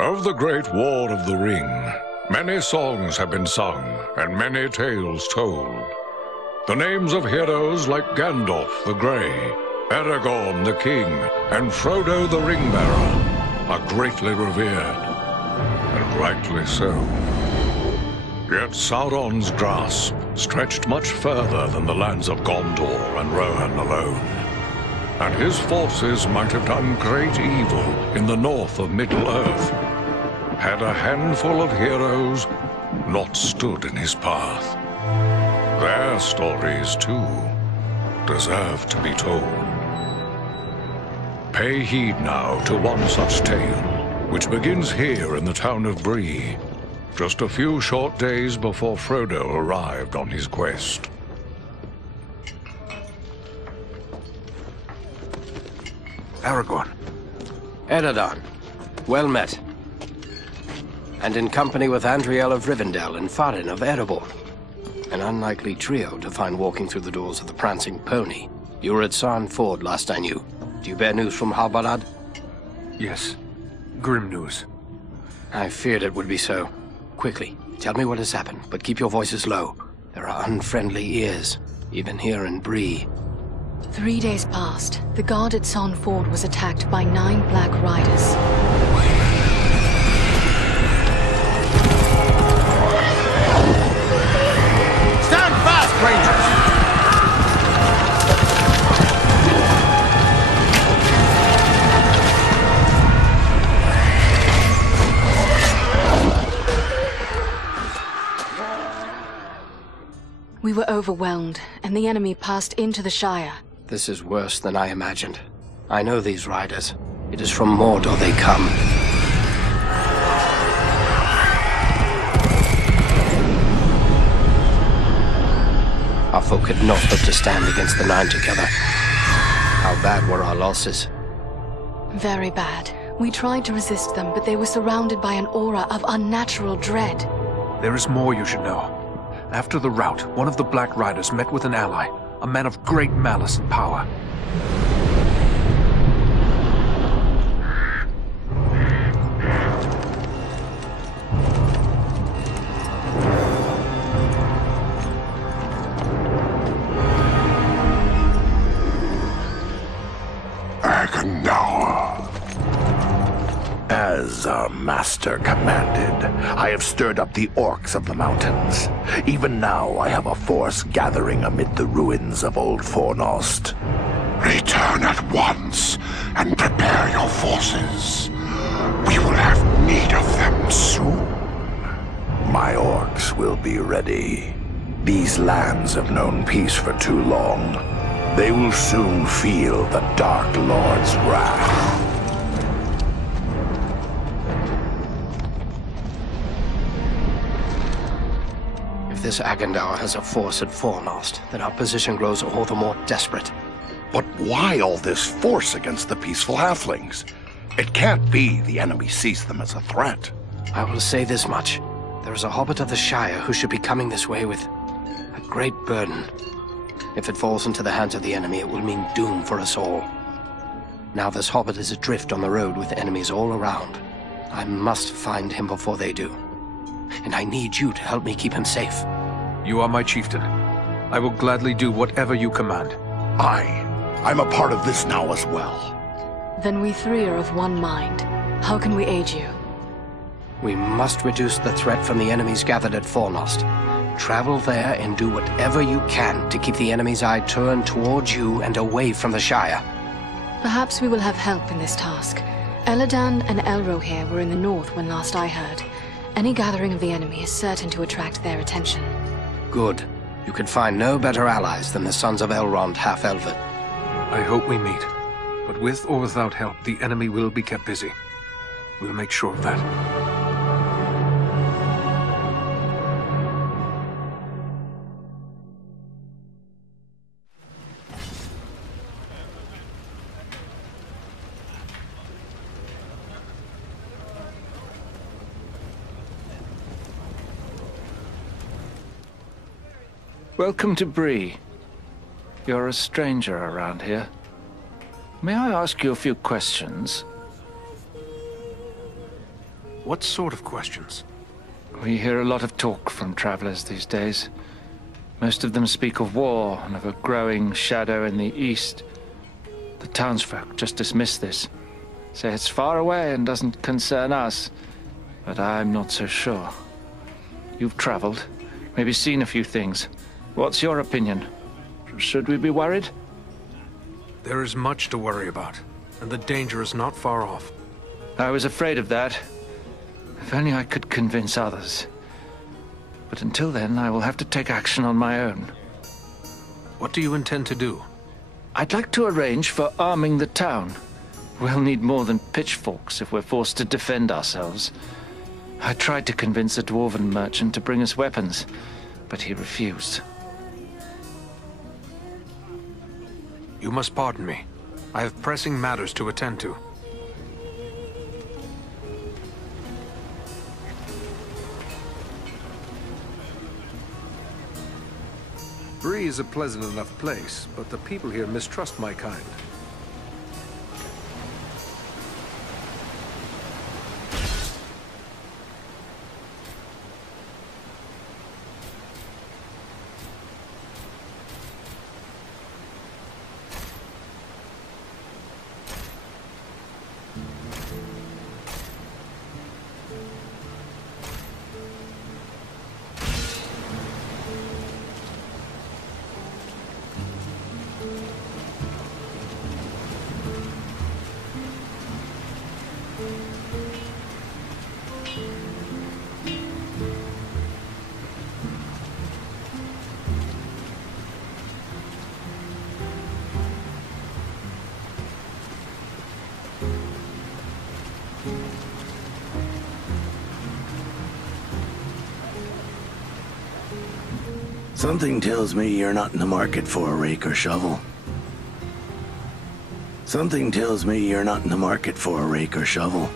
Of the Great War of the Ring, many songs have been sung and many tales told. The names of heroes like Gandalf the Grey, Aragorn the King, and Frodo the Ring-Bearer are greatly revered, and rightly so. Yet Sauron's grasp stretched much further than the lands of Gondor and Rohan alone, and his forces might have done great evil in the north of Middle-earth, had a handful of heroes not stood in his path. Their stories, too, deserve to be told. Pay heed now to one such tale, which begins here in the town of Bree, just a few short days before Frodo arrived on his quest. Aragorn. Eredon, well met. And in company with Andriel of Rivendell and Farin of Erebor. An unlikely trio to find walking through the doors of the Prancing Pony. You were at Sarn Ford last I knew. Do you bear news from Halbarad? Yes. Grim news. I feared it would be so. Quickly, tell me what has happened, but keep your voices low. There are unfriendly ears, even here in Bree. 3 days passed. The guard at Sarn Ford was attacked by 9 Black Riders. Stand fast, Rangers! We were overwhelmed, and the enemy passed into the Shire. This is worse than I imagined. I know these riders. It is from Mordor they come. Our folk could not hope to stand against the 9 together. How bad were our losses? Very bad. We tried to resist them, but they were surrounded by an aura of unnatural dread. There is more you should know. After the rout, one of the Black Riders met with an ally, a man of great malice and power. As our master commanded, I have stirred up the orcs of the mountains. Even now I have a force gathering amid the ruins of Old Fornost. Return at once and prepare your forces. We will have need of them soon. My orcs will be ready. These lands have known peace for too long. They will soon feel the Dark Lord's wrath. If this Agandar has a force at Fornost, then our position grows all the more desperate. But why all this force against the peaceful halflings? It can't be the enemy sees them as a threat. I will say this much. There is a hobbit of the Shire who should be coming this way with a great burden. If it falls into the hands of the enemy, it will mean doom for us all. Now this hobbit is adrift on the road with enemies all around. I must find him before they do. And I need you to help me keep him safe. You are my chieftain. I will gladly do whatever you command. I'm a part of this now as well. Then we three are of one mind. How can we aid you? We must reduce the threat from the enemies gathered at Fornost. Travel there and do whatever you can to keep the enemy's eye turned towards you and away from the Shire. Perhaps we will have help in this task. Eladan and Elro here were in the north when last I heard. Any gathering of the enemy is certain to attract their attention. Good. You could find no better allies than the Sons of Elrond half-elven. I hope we meet. But with or without help, the enemy will be kept busy. We'll make sure of that. Welcome to Bree. You're a stranger around here. May I ask you a few questions? What sort of questions? We hear a lot of talk from travelers these days. Most of them speak of war and of a growing shadow in the east. The townsfolk just dismiss this. Say it's far away and doesn't concern us. But I'm not so sure. You've traveled, maybe seen a few things. What's your opinion? Should we be worried? There is much to worry about, and the danger is not far off. I was afraid of that. If only I could convince others. But until then, I will have to take action on my own. What do you intend to do? I'd like to arrange for arming the town. We'll need more than pitchforks if we're forced to defend ourselves. I tried to convince a dwarven merchant to bring us weapons, but he refused. You must pardon me. I have pressing matters to attend to. Bree is a pleasant enough place, but the people here mistrust my kind. Something tells me you're not in the market for a rake or shovel. Something tells me you're not in the market for a rake or shovel.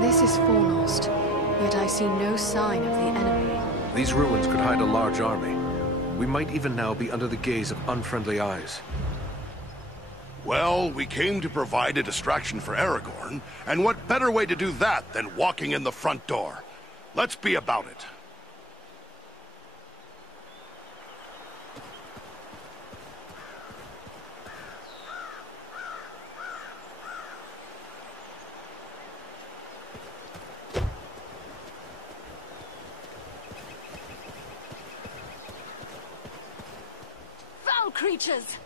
This is Fornost, yet I see no sign of the enemy. These ruins could hide a large army. We might even now be under the gaze of unfriendly eyes. Well, we came to provide a distraction for Aragorn, and what better way to do that than walking in the front door? Let's be about it. Foul creatures!